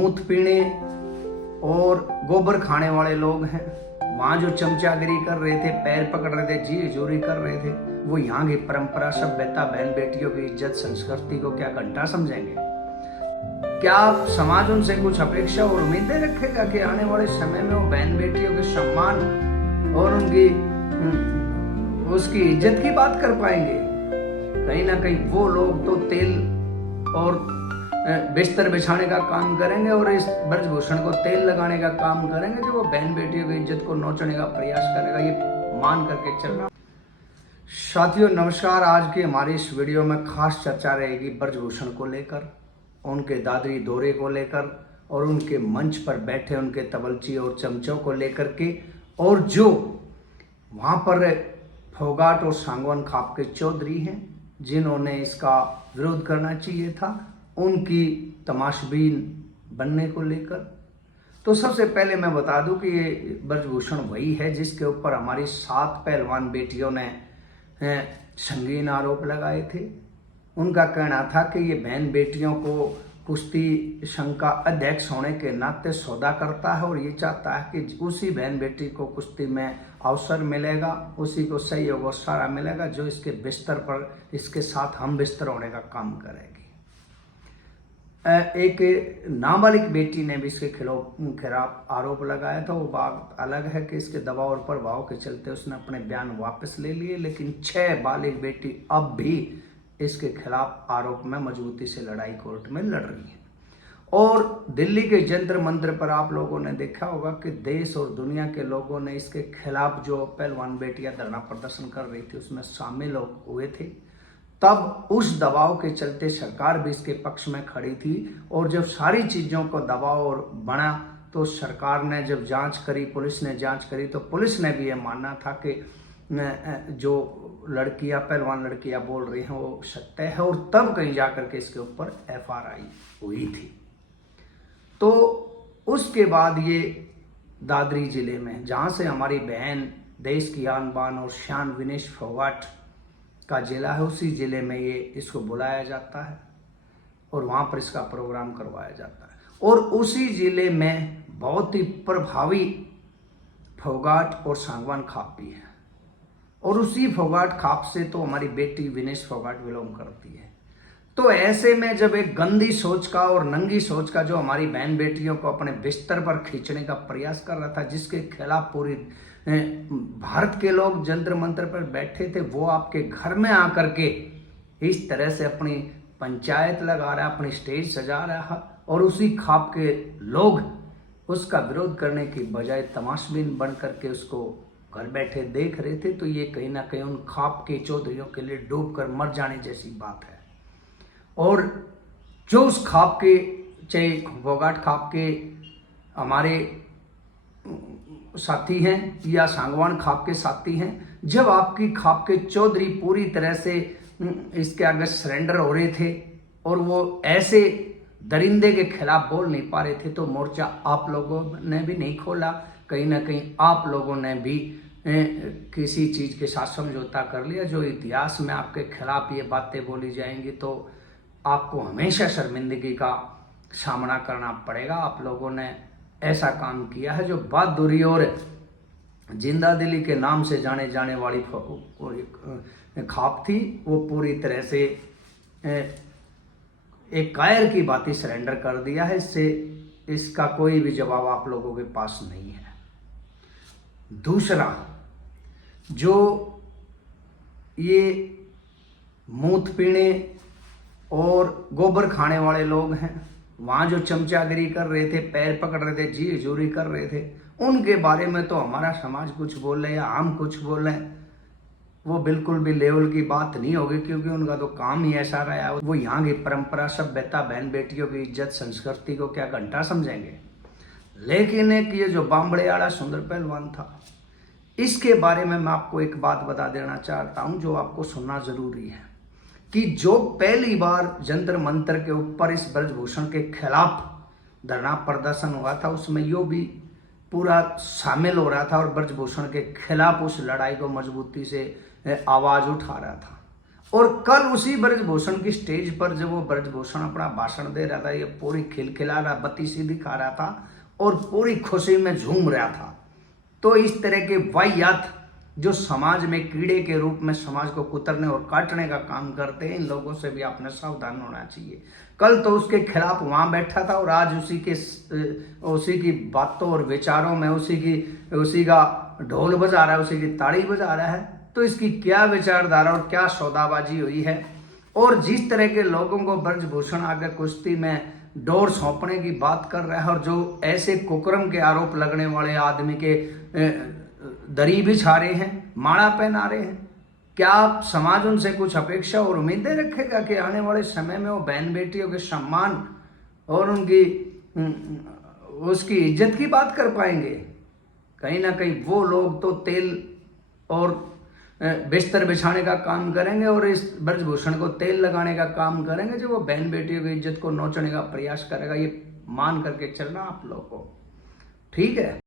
मूत पीने और गोबर खाने वाले लोग हैं। वहां जो चमचागिरी कर रहे थे, पैर पकड़ रहे थे, जी हजूरी कर रहे थे, वो यहाँ की परंपरा, सभ्यता, बहन बेटियों की इज्जत, संस्कृति को क्या घंटा समझेंगे? क्या समाज उनसे कुछ अपेक्षा और उम्मीदें रखेगा कि आने वाले समय में वो बहन बेटियों के सम्मान और उनकी उसकी इज्जत की बात कर पाएंगे? कहीं ना कहीं वो लोग तो तेल और बिस्तर बिछाने का काम करेंगे और इस ब्रजभूषण को तेल लगाने का काम करेंगे, जो वो बहन बेटियों की इज्जत को नोचने का प्रयास करेगा, ये मान करके चलना। साथियों नमस्कार। आज की हमारी इस वीडियो में खास चर्चा रहेगी ब्रजभूषण को लेकर, उनके दादरी दौरे को लेकर और उनके मंच पर बैठे उनके तबलची और चमचों को लेकर के, और जो वहाँ पर फोगाट और सांगवान खाप के चौधरी हैं जिन्होंने इसका विरोध करना चाहिए था, उनकी तमाशबीन बनने को लेकर। तो सबसे पहले मैं बता दूं कि ये ब्रजभूषण वही है जिसके ऊपर हमारी 7 पहलवान बेटियों ने संगीन आरोप लगाए थे। उनका कहना था कि ये बहन बेटियों को कुश्ती संघ का अध्यक्ष होने के नाते सौदा करता है और ये चाहता है कि उसी बहन बेटी को कुश्ती में अवसर मिलेगा, उसी को सहयोग और सहारा मिलेगा जो इसके बिस्तर पर इसके साथ हम बिस्तर होने का काम करेगी। एक नाबालिग बेटी ने भी इसके खिलाफ आरोप लगाया था। वो बात अलग है कि इसके दबाव और प्रभाव के चलते उसने अपने बयान वापस ले लिए, लेकिन 6 बालिग बेटी अब भी इसके खिलाफ आरोप में मजबूती से लड़ाई कोर्ट में लड़ रही है। और दिल्ली के जंतर मंतर पर आप लोगों ने देखा होगा कि देश और दुनिया के लोगों ने इसके खिलाफ, जो पहलवान बेटियां धरना प्रदर्शन कर रही थी उसमें शामिल हुए थे। तब उस दबाव के चलते सरकार भी इसके पक्ष में खड़ी थी, और जब सारी चीज़ों को दबाव और बना तो सरकार ने जब जांच करी, पुलिस ने जांच करी, तो पुलिस ने भी ये मानना था कि जो लड़कियां, पहलवान लड़कियां बोल रही हैं वो सत्य है, और तब कहीं जाकर के इसके ऊपर FRI हुई थी। तो उसके बाद ये दादरी जिले में, जहाँ से हमारी बहन देश की आन बान और शान विनेश फोगाट का जिला है, उसी जिले में ये इसको बुलाया जाता है और वहाँ पर इसका प्रोग्राम करवाया जाता है। और उसी जिले में बहुत ही प्रभावी फोगाट और सांगवान खाप भी है, और उसी फोगाट खाप से तो हमारी बेटी विनेश फोगाट बिलोंग करती है। तो ऐसे में जब एक गंदी सोच का और नंगी सोच का जो हमारी बहन बेटियों को अपने बिस्तर पर खींचने का प्रयास कर रहा था, जिसके खिलाफ पूरी भारत के लोग जंतर मंतर पर बैठे थे, वो आपके घर में आकर के इस तरह से अपनी पंचायत लगा रहा है, अपनी स्टेज सजा रहा है, और उसी खाप के लोग उसका विरोध करने की बजाय तमाशबीन बन करके उसको घर बैठे देख रहे थे। तो ये कहीं ना कहीं उन खाप के चौधरियों के लिए डूब कर मर जाने जैसी बात है। और जो उस खाप के, चाहे फोगाट खाप के हमारे साथी हैं या सांगवान खाप के साथी हैं, जब आपकी खाप के चौधरी पूरी तरह से इसके आगे सरेंडर हो रहे थे और वो ऐसे दरिंदे के खिलाफ बोल नहीं पा रहे थे, तो मोर्चा आप लोगों ने भी नहीं खोला। कहीं ना कहीं आप लोगों ने भी किसी चीज़ के साथ समझौता कर लिया। जो इतिहास में आपके खिलाफ ये बातें बोली जाएंगी तो आपको हमेशा शर्मिंदगी का सामना करना पड़ेगा। आप लोगों ने ऐसा काम किया है। जो बहादुरी और जिंदा दिली के नाम से जाने जाने वाली खाप थी, वो पूरी तरह से एक कायर की बात सरेंडर कर दिया है। इसका कोई भी जवाब आप लोगों के पास नहीं है। दूसरा, जो ये मूत पीने और गोबर खाने वाले लोग हैं, वहाँ जो चमचागिरी कर रहे थे, पैर पकड़ रहे थे, जी हजूरी कर रहे थे, उनके बारे में तो हमारा समाज कुछ बोले या हम कुछ बोलें, वो बिल्कुल भी लेवल की बात नहीं होगी, क्योंकि उनका तो काम ही ऐसा रहा है। वो यहाँ की परंपरा, सभ्यता, बहन बेटियों की इज्जत, संस्कृति को क्या घंटा समझेंगे? लेकिन एक ये जो बांबड़े वाला सुंदर पहलवान था, इसके बारे में मैं आपको एक बात बता देना चाहता हूँ जो आपको सुनना जरूरी है, कि जो पहली बार जंतर मंतर के ऊपर इस ब्रजभूषण के खिलाफ धरना प्रदर्शन हुआ था, उसमें यो भी पूरा शामिल हो रहा था और ब्रजभूषण के खिलाफ उस लड़ाई को मजबूती से आवाज उठा रहा था। और कल उसी ब्रजभूषण की स्टेज पर जब वो ब्रजभूषण अपना भाषण दे रहा था, ये पूरी खिलखिला रहा, बत्ती सी दिखा रहा था और पूरी खुशी में झूम रहा था। तो इस तरह के वाहियात जो समाज में कीड़े के रूप में समाज को कुतरने और काटने का काम करते हैं, इन लोगों से भी आपने सावधान होना चाहिए। कल तो उसके खिलाफ वहां बैठा था और आज उसी की बातों और विचारों में उसी का ढोल बजा रहा है, उसी की ताड़ी बजा रहा है। तो इसकी क्या विचारधारा और क्या सौदाबाजी हुई है। और जिस तरह के लोगों को ब्रजभूषण आगे कुश्ती में डोर सौंपने की बात कर रहा है और जो ऐसे कुकर्म के आरोप लगने वाले आदमी के दरी बिछा रहे हैं, माला पहना रहे हैं, क्या समाज उनसे कुछ अपेक्षा और उम्मीदें रखेगा कि आने वाले समय में वो बहन बेटियों के सम्मान और उसकी इज्जत की बात कर पाएंगे? कहीं ना कहीं वो लोग तो तेल और बिस्तर बिछाने का काम करेंगे और इस ब्रजभूषण को तेल लगाने का काम करेंगे, जो वो बहन बेटियों की इज्जत को नोचने का प्रयास करेगा। ये मान करके चलना आप लोगों को, ठीक है।